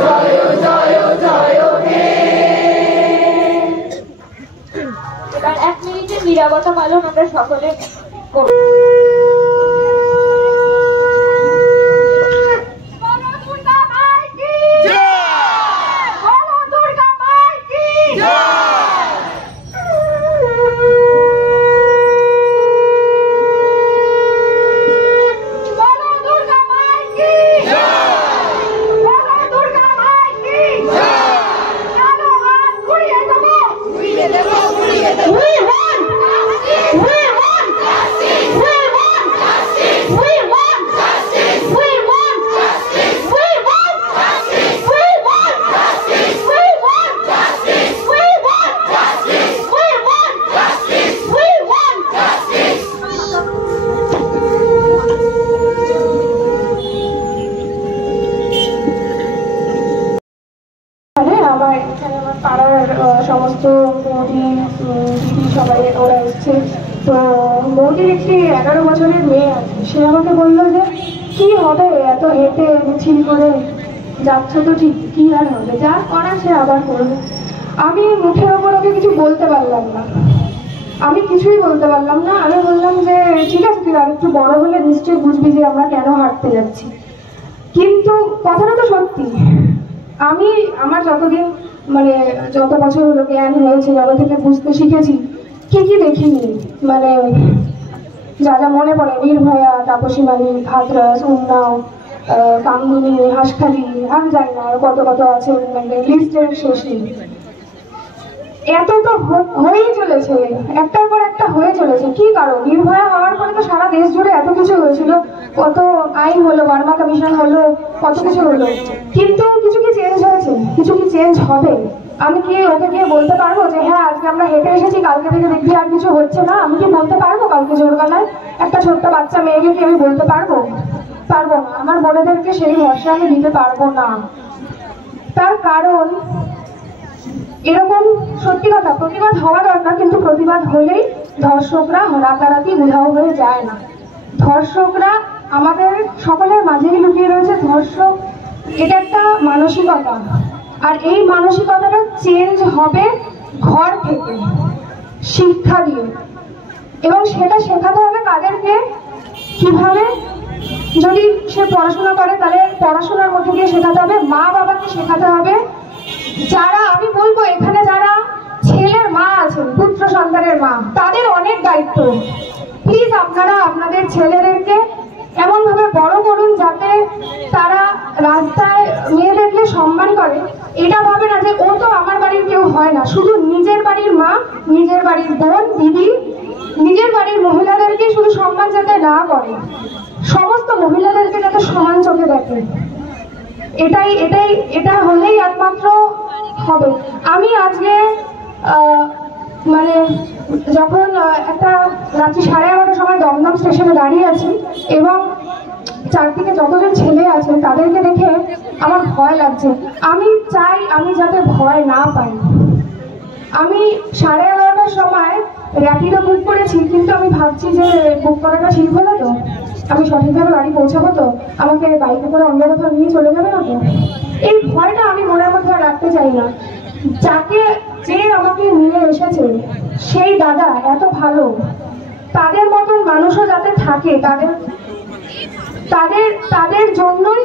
জয় জয় ক্রিয়াগতা পালন আমরা সকলে করি। সমস্ত মোদি দিদি সবাই ওরা এসছে। তো মোদির একটি 11 বছরের মেয়ে আছে, সে আমাকে বললো যে কি হবে এত হেঁটে মিছিল করে যাচ্ছ, তো ঠিক কি আর হবে, যা করা সে আবার করবে। আমি মুখের ওপর ওকে কিছু বলতে পারলাম না, আমি কিছুই বলতে পারলাম না। আমি বললাম যে ঠিক আছে, তুই আর একটু বড় হলে নিশ্চয়ই বুঝবি যে আমরা কেন হাঁটতে যাচ্ছি। কিন্তু কথাটা তো সত্যি, আমি আমার যতদিন মানে যত বছর হলো জ্ঞান হয়েছে, যবে থেকে বুঝতে শিখেছি, কি দেখিনি, মানে যা যা মনে পড়ে, নির্ভয়া, তাপসী মালিক, হাতরাস, উন্নাও, কামদুনি, হাঁসখালি, আর জানি না আর কত কত আছে, মানে লিস্টের শেষ নেই। এত তো হয়েই চলেছে, একটার পর একটা হয়ে চলেছে। কি কারণ? নির্ভয়া হওয়ার পরে তো সারা দেশ জুড়ে এত কিছু হয়েছিল, কত আইন হলো, বার্মা কমিশন হলো, কত কিছু হলো, কিন্তু কিছু কি চেঞ্জ হয়েছে? কিছু কি চেঞ্জ হবে? আমি কি ওকে গিয়ে বলতে পারবো যে হ্যাঁ আজকে আমরা হেঁটে এসেছি, কালকে থেকে দেখবি আর কিছু হচ্ছে না? আমি কি বলতে পারবো কালকে জোরবেলায় একটা ছোট্ট বাচ্চা মেয়েকে কি আমি বলতে পারবো? পারবো না। আমার বোনেদেরকে সেই ভরসা আমি দিতে পারবো না। তার কারণ এরকম সত্যি কথা, প্রতিবাদ হওয়া দরকার, কিন্তু প্রতিবাদ হলেই ধর্ষকরা রাতারাতি উধাও হয়ে যায় না। ধর্ষকরা আমাদের সকলের মাঝেই লুকিয়ে রয়েছে। ধর্ষক এটা একটা মানসিকতা, আর এই মানসিকতাটা চেঞ্জ হবে ঘর থেকে, শিক্ষা দিয়ে। এবং সেটা শেখাতে হবে কাদেরকে, কিভাবে, যদি সে পড়াশোনা করে তাহলে পড়াশোনার মধ্যে দিয়ে শেখাতে হবে, মা বাবাকে শেখাতে হবে। যারা, আমি বলবো এখানে যারা ছেলের মা আছেন, পুত্র সন্তানের মা, তাদের অনেক দায়িত্ব। প্লিজ আপনারা আপনাদের ছেলেদেরকে এমন ভাবে বড় করুন যাতে তারা রাস্তায় মেয়ে দেখলে সম্মান করে। এটা ভাবে না যে ও তো আমার বাড়ির কেউ হয় না, শুধু নিজের বাড়ির মা, নিজের বাড়ির বোন, দিদি, নিজের বাড়ির মহিলাদেরকে শুধু সম্মান যাতে না করে, সমস্ত মহিলাদেরকে যাতে সমান চোখে দেখে। এটা হলেই একমাত্র হবে। আমি আজকে মানে যখন একটা রাত্রি 11:30টার সময় দমদম স্টেশনে দাঁড়িয়ে আছি এবং চারদিকে যতজন ছেলে আছে তাদেরকে দেখে আমার ভয় লাগছে। আমি চাই আমি যাতে ভয় না পাই। আমি 11:30টার সময় র্যাপিডো বুক করেছি, কিন্তু আমি ভাবছি যে বুক করাটা ঠিক হলো তো, আমি সঠিকভাবে বাড়ি পৌঁছাবো তো, আমাকে বাইকে করে অন্য কোথাও নিয়ে চলে যাবে না তো। এই ভয়টা আমি মনের মধ্যে রাখতে চাই না। যে আমাকে নিয়ে এসেছে সেই দাদা এত ভালো, তাদের মতন মানুষও যাতে থাকে, তাদের জন্যই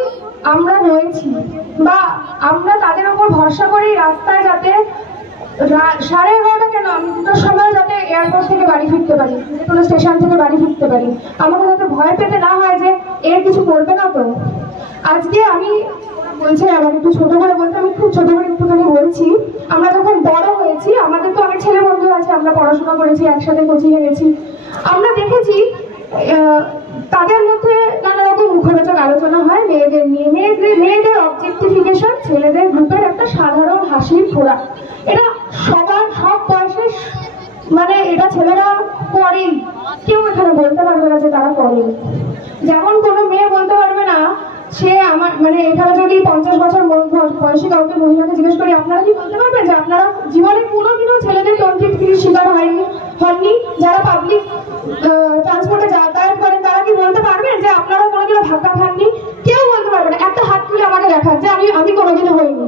আমরা রয়েছি, বা আমরা তাদের উপর ভরসা করি রাস্তায় যাতে 11:30 কেন, আমি 2টার সময় যাতে এয়ারপোর্ট থেকে বাড়ি ফিরতে পারি, কোনো স্টেশন থেকে বাড়ি ফিরতে পারি। আমাকে যাতে ভয় পেতে না হয় যে এর কিছু করবে না তো। আজকে আমি বলছি, আমাকে একটু ছোট করে বলতে, আমি খুব ছোট করে একটুখানি বলছি। আমরা যখন বড় হয়েছি, আমাদের তো অনেক ছেলে বন্ধু আছে, আমরা পড়াশোনা করেছি একসাথে, কোচিংয়ে গেছি, আমরা দেখেছি তাদের মধ্যে নানা রকম মুখরোচক আলোচনা হয় মেয়েদের নিয়ে, মেয়েদের অবজেক্টিফিকেশন, ছেলেদের গ্রুপের একটা সাধারণ হাসির ফোড়া। এটা সব বয়সে, মানে এটা ছেলেরা করেই, কেউ এখানে বলতে পারবে না যে তারা করে। যেমন কোনো মেয়ে বলতে পারবে না সে আমার, মানে এখানে যদি 50 বছর বয়সী কাউকে মহিলাকে জিজ্ঞেস করি, আপনারা কি বলতে পারবেন যে আপনারা জীবনে কোনোদিনও ছেলেদের টন্টির শিকার হননি? যারা পাবলিক ট্রান্সপোর্টে যাতায়াত করেন তারা কি বলতে পারবেন যে আপনারা কোনোদিনও ধাক্কা খাননি? কেউ বলতে পারবে না। একটা হাত তুলে আমাকে দেখান যে আমি কোনোদিনও হইনি।